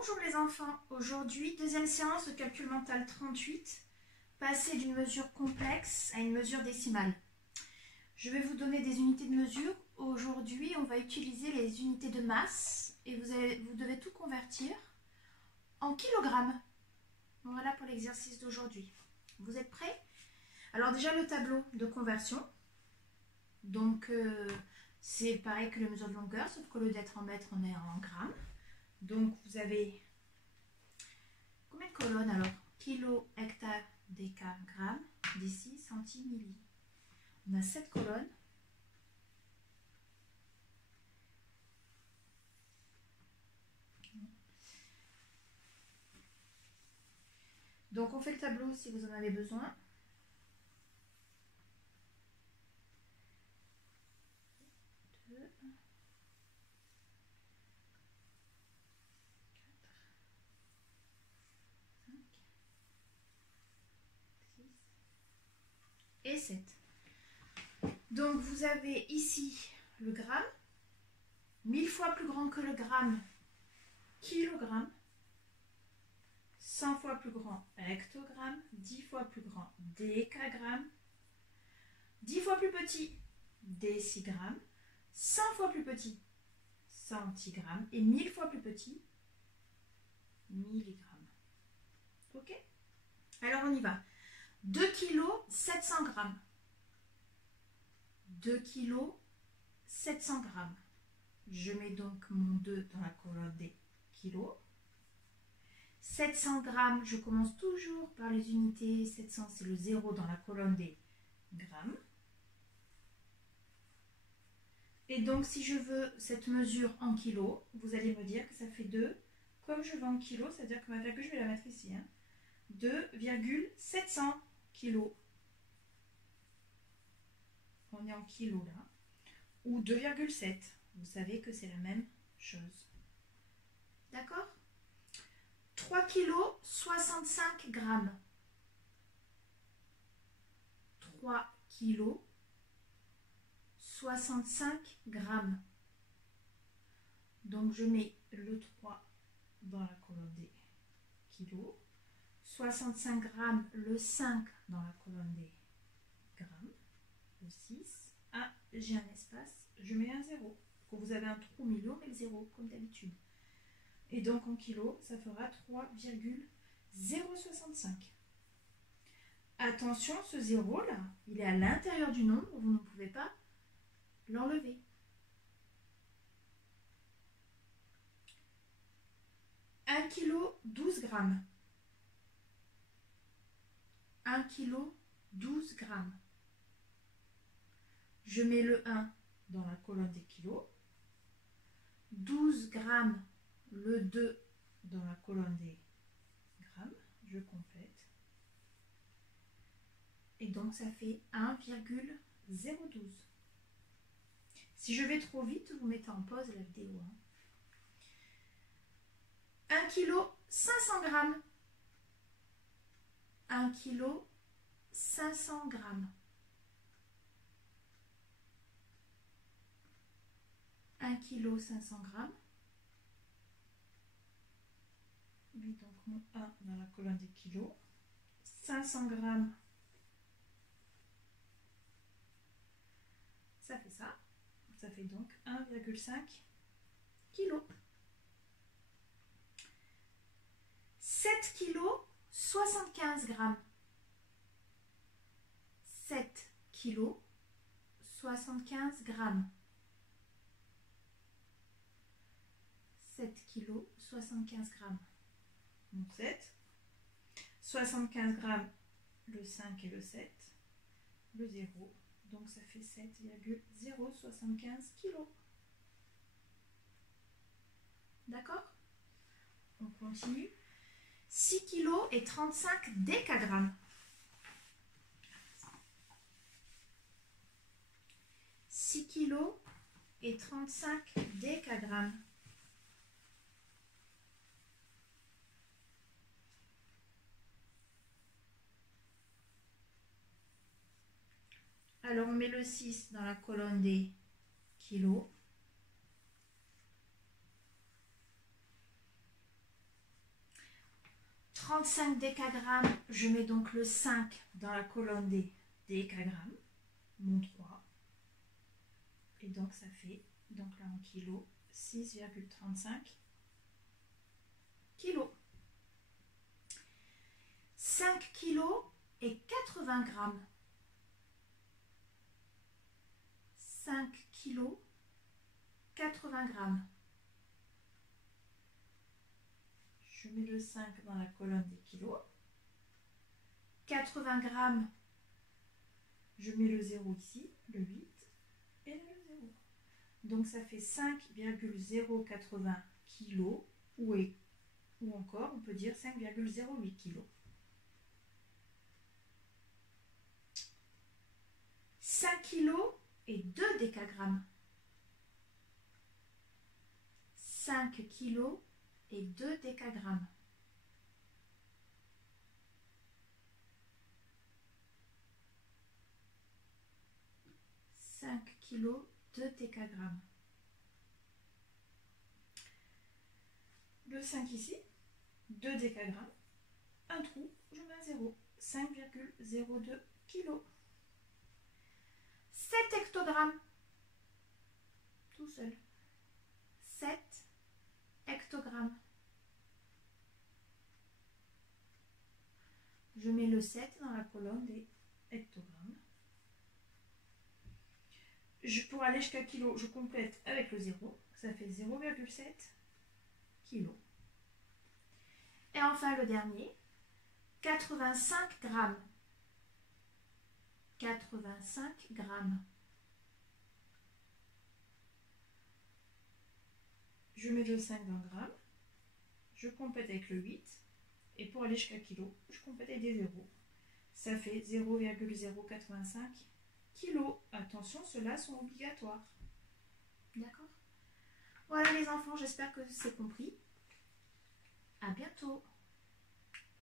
Bonjour les enfants, aujourd'hui deuxième séance de calcul mental 38, passer d'une mesure complexe à une mesure décimale. Je vais vous donner des unités de mesure. Aujourd'hui on va utiliser les unités de masse et vous devez tout convertir en kilogrammes. Voilà pour l'exercice d'aujourd'hui. Vous êtes prêts? Alors déjà le tableau de conversion, donc c'est pareil que les mesures de longueur, sauf qu'au lieu d'être en mètres on est en grammes. Donc vous avez combien de colonnes alors? Kilo, hectare, déca, gramme, déci, centi, milli. On a 7 colonnes. Donc on fait le tableau si vous en avez besoin. Et 7. Donc vous avez ici le gramme, 1000 fois plus grand que le gramme, kilogramme, 100 fois plus grand hectogramme, 10 fois plus grand décagramme, 10 fois plus petit décigramme, 100 fois plus petit centigramme et 1000 fois plus petit milligramme. Ok? Alors on y va. 2 kg 700 grammes. 2 kg 700 grammes. Je mets donc mon 2 dans la colonne des kilos. 700 grammes, je commence toujours par les unités. 700, c'est le 0 dans la colonne des grammes. Et donc, si je veux cette mesure en kilos, vous allez me dire que ça fait 2. Comme je veux en kilos, c'est-à-dire que ma virgule, je vais la mettre ici. 2,700 kilos. On est en kilos là. Ou 2,7. Vous savez que c'est la même chose. D'accord? 3 kg 65 grammes. 3 kg 65 grammes. Donc je mets le 3 dans la colonne des kilos. 65 grammes, le 5 dans la colonne des grammes. Le 6. Ah, j'ai un espace, je mets un 0. Quand vous avez un trou au milieu, on met le 0 comme d'habitude. Et donc en kilos, ça fera 3,065. Attention, ce 0 là, il est à l'intérieur du nombre, vous ne pouvez pas l'enlever. 1 kg 12 grammes. 1 kg 12 grammes. Je mets le 1 dans la colonne des kilos. 12 grammes, le 2 dans la colonne des grammes. Je complète. Et donc ça fait 1,012. Si je vais trop vite, vous mettez en pause la vidéo. 1 kg 500 grammes. 1 kg 500 grammes. 1 kg 500 grammes. Je mets donc mon 1 dans la colonne des kilos. 500 grammes. Ça fait ça. Ça fait donc 1,5 kg. 7 kg 75 grammes. 7 kg 75 grammes. 7 kg 75 grammes. Donc 7. 75 grammes, le 5 et le 7. Le 0. Donc ça fait 7,075 kg. D'accord? On continue. 6 kg et 35 décagrammes. 6 kg et 35 décagrammes. Alors on met le 6 dans la colonne des kilos. 35 décagrammes, je mets donc le 5 dans la colonne des décagrammes, mon 3. Et donc ça fait, donc là en kilos, 6,35 kilos. 5 kilos et 80 grammes. 5 kilos, 80 grammes. Je mets le 5 dans la colonne des kilos. 80 grammes, je mets le 0 ici, le 8 et le 0. Donc ça fait 5,080 kg ou encore on peut dire 5,08 kg. 5 kg et 2 décagrammes. 5 kg et 2 décagrammes. 5 kg, 2 décagrammes. Le 5 ici, 2 décagrammes, un trou, je mets un 0, 5,02 kg. 7 hectogrammes, tout seul, 7 hectogrammes. Je mets le 7 dans la colonne des hectogrammes. Pour aller jusqu'à kilo, je complète avec le 0, ça fait 0,7 kg. Et enfin le dernier, 85 grammes. 85 grammes. Je mets le 5 dans grammes, je complète avec le 8, et pour aller jusqu'à kilo, je complète avec des zéros. Ça fait 0,085 kg. Attention, ceux-là sont obligatoires. D'accord? Voilà les enfants, j'espère que c'est compris. À bientôt.